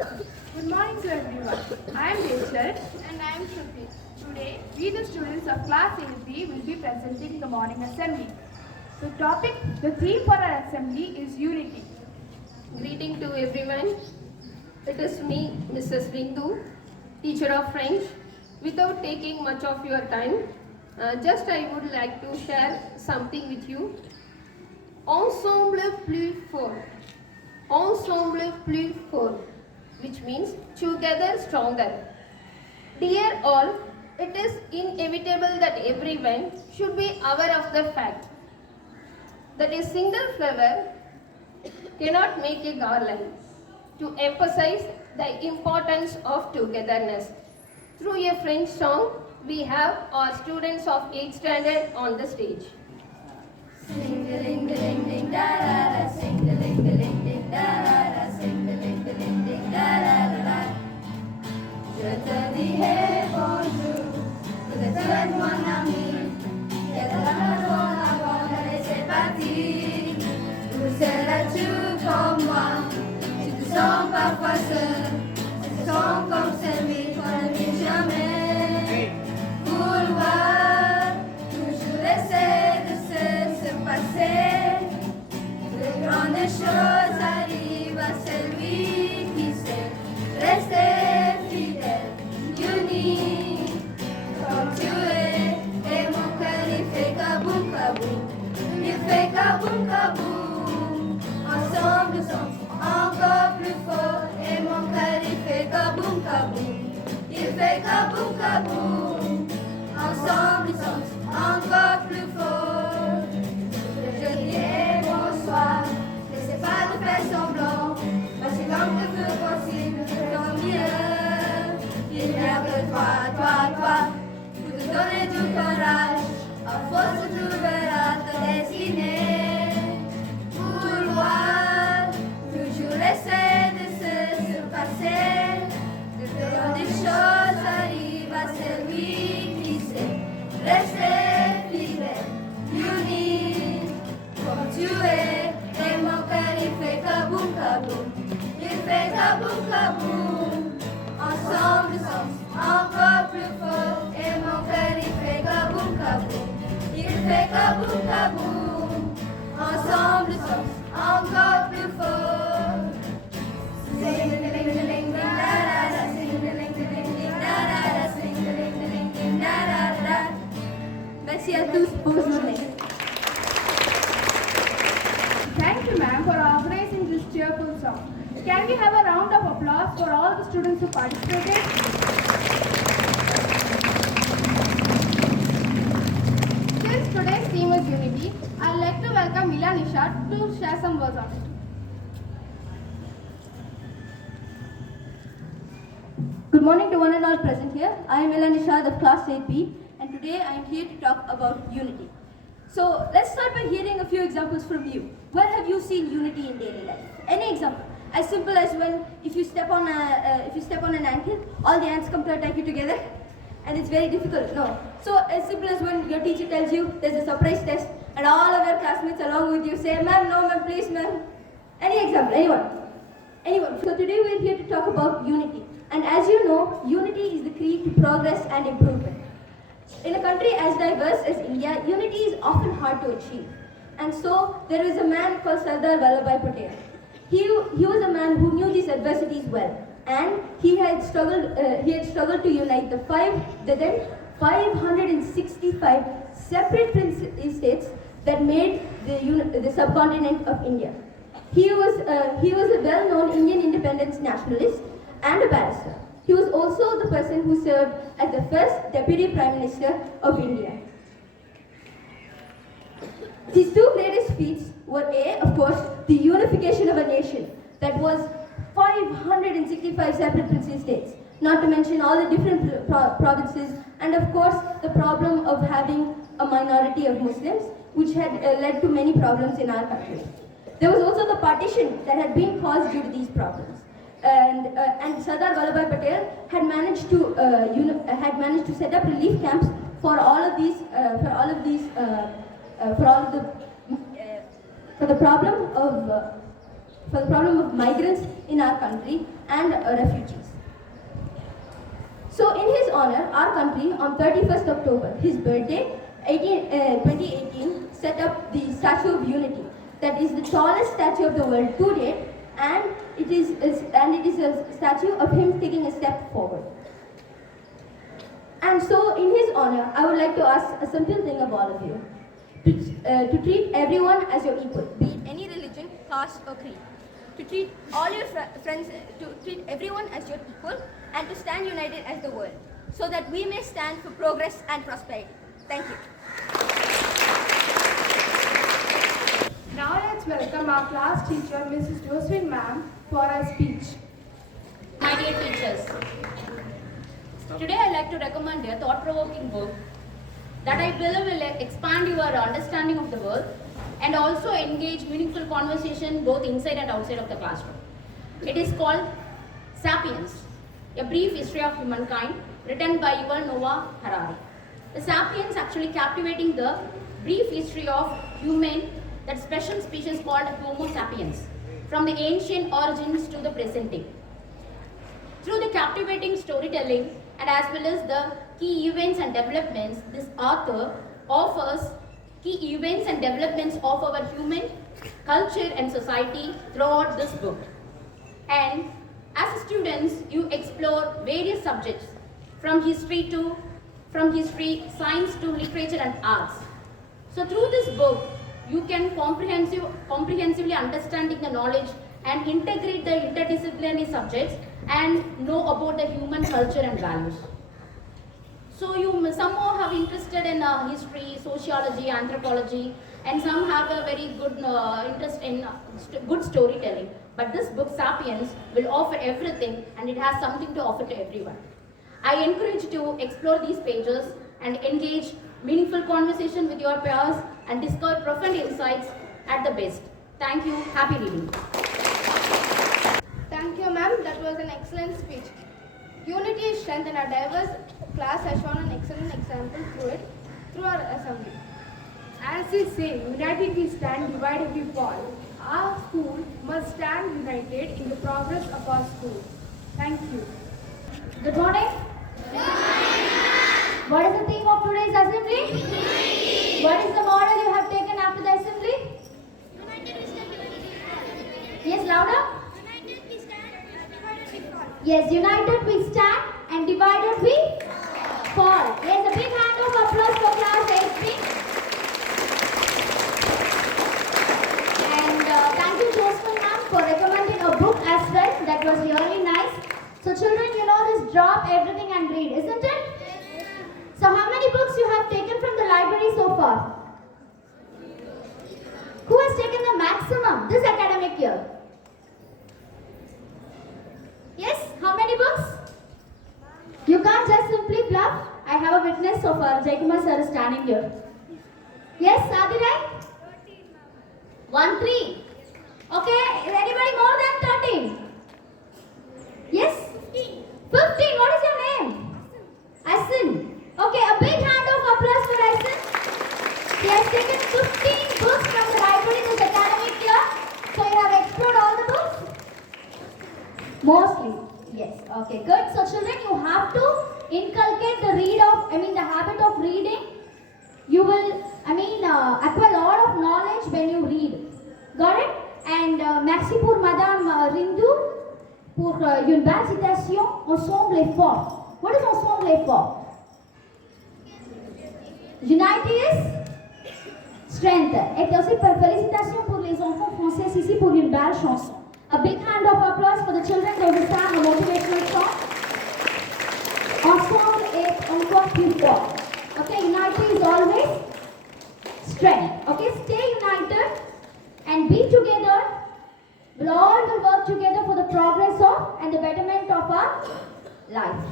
Good morning to everyone. I am Rachel And I am Shruti. Today, we the students of class 8B will be presenting the morning assembly. The theme for our assembly is unity. Greeting to everyone. It is me, Mrs. Bindu, teacher of French. Without taking much of your time, just I would like to share something with you. Ensemble plus fort. Ensemble plus fort, which means together stronger. Dear all, it is inevitable that everyone should be aware of the fact that a single flower cannot make a garland. To emphasize the importance of togetherness, through a French song, we have our students of 8th standard on the stage. Sing-a-ling-a-ling-ding, da-da-da, sing-a-ling-a-ling-ding, da-da-da, sing-a-ling-a-ling-ding, da-da-da-da. Je te dirai bonjour, vous êtes mon ami, et de la maison avant, allez c'est parti. Vous seras-tu comme moi, tu te sens parfois seul, ce sont comme celui qu'on ne vit jamais. Vouloir toujours essayer de se passer, de grandes choses arrivent à celui qui sait rester fidèle, uni, comme tu es. Et mon cœur il fait kaboum kaboum, il fait kaboum kaboum. Ensemble nous sommes encore plus forts. Et mon cœur il fait kaboum kaboum, il fait kaboum kaboum. Ensemble nous sommes encore plus forts. Je dirai bonsoir, n'essaie pas de faire semblant, parce que tant que peu possible, tant mieux. Il n'y a que toi, pour te donner du courage, à force tu trouveras ta destinée. Vouloir toujours essayer de se passer, de grandes choses arrivent à celui qui sait rester fidèle, uni, comme tu es. Et mon cœur il fait kaboum kaboum, il fait kaboum kaboum. Ensemble nous sommes encore plus forts. Et mon cœur il fait kaboum kaboum, il fait kaboum kaboum. Ensemble nous sommes encore plus forts. Sing-a-ling-a-ling-ding, da-da-da, sing-a-ling-a-ling-ding, da-da-da, sing-a-ling-a-ling-ding, da-da-da. Merci à tous, bonne journée. Thank you, ma'am, for organizing this cheerful song. Can we have a round of applause for all the students who participated? Since today's theme is unity, I'd like to welcome Mila Nishat to share some words on it. Good morning to one and all present here. I am Ella Nishad of class 8B, and today I am here to talk about unity. So let's start by hearing a few examples from you. Where have you seen unity in daily life? Any example? As simple as when if you step on an ankle, all the ants come to attack you together, and it's very difficult. No. So as simple as when your teacher tells you there's a surprise test, and all of your classmates along with you say, "Ma'am, no, ma'am, please, ma'am." Any example? Anyone? Anyone? So today we're here to talk about unity. And as you know, unity is the key to progress and improvement. In a country as diverse as India, unity is often hard to achieve. And so there is a man called Sardar Vallabhbhai Patel. He was a man who knew these adversities well, and he had struggled to unite the then 565 separate states that made the subcontinent of India. He was a well-known Indian independence nationalist and a barrister. He was also the person who served as the first Deputy Prime Minister of India. His two greatest feats were of course, the unification of a nation that was 565 separate princely states, not to mention all the different provinces, and of course, the problem of having a minority of Muslims, which had led to many problems in our country. There was also the partition that had been caused due to these problems. And Sardar Vallabhbhai Patel had managed to set up relief camps for the problem of migrants in our country, and refugees. So in his honor, our country on 31st October, his birthday, 2018, set up the Statue of Unity. That is the tallest statue of the world to date, and it is a statue of him taking a step forward. And so in his honor, I would like to ask a simple thing of all of you. To treat everyone as your equal, be it any religion, caste or creed. To treat all your friends, to treat everyone as your equal, and to stand united as the world, so that we may stand for progress and prosperity. Thank you. Now let's welcome our class teacher, Mrs. Josephine ma'am, for her speech. My dear teachers, today I like to recommend a thought-provoking book that I believe will expand your understanding of the world and also engage meaningful conversation both inside and outside of the classroom. It is called Sapiens, A Brief History of Humankind, written by Yuval Noah Harari. The Sapiens actually captivating the brief history of human, that special species called Homo sapiens, from the ancient origins to the present day. Through the captivating storytelling and as well as the key events and developments, this author offers key events and developments of our human culture and society throughout this book. And as students, you explore various subjects from history, science to literature and arts. So through this book, you can comprehensively understanding the knowledge and integrate the interdisciplinary subjects and know about the human culture and values. So you somehow have interested in history, sociology, anthropology, and some have a very good interest in good storytelling. But this book, Sapiens, will offer everything, and it has something to offer to everyone. I encourage you to explore these pages and engage meaningful conversation with your peers and discover profound insights at the best. Thank you. Happy reading. Thank you, ma'am. That was an excellent speech. Unity is strength, and our diverse class has shown an excellent example through our assembly. As we say, united we stand, divided we fall. Our school must stand united in the progress of our school. Thank you. Good morning. What is the theme of today's assembly? What is the model you have taken after the assembly? Yes, louder. Yes, united we stand and divided we fall. Yes, a big hand of applause for class 8B. And thank you, Josephine ma'am, for recommending a book as well. That was really nice. So children, you know this, drop everything and read, isn't it? So how many books you have taken from the library so far? Who has taken the maximum this academic year? Yes, how many books? You can't just simply bluff. I have a witness of our Jaikumar sir is standing here. Yes, Adirai? 1-3. Okay, is anybody more than 13? Yes? 15. What is your name? Asin. Okay, a big hand of applause for Asin. He has taken 15 books from the library this academic year. So you have explored all the books? Mostly. Yes. Okay, good. So children, you have to inculcate the habit of reading. You will, acquire a lot of knowledge when you read. Got it? And merci pour Madame Rindu. Pour une belle citation, ensemble est fort. What is ensemble est fort? Unity is strength. Et aussi félicitations pour les enfants français ici pour une belle chanson. A big hand of applause for the children who sang a motivational song. Ensemble est encore plus fort. Okay, unity is always strength. Okay, stay united and be together. We'll all work together for the progress of and the betterment of our life.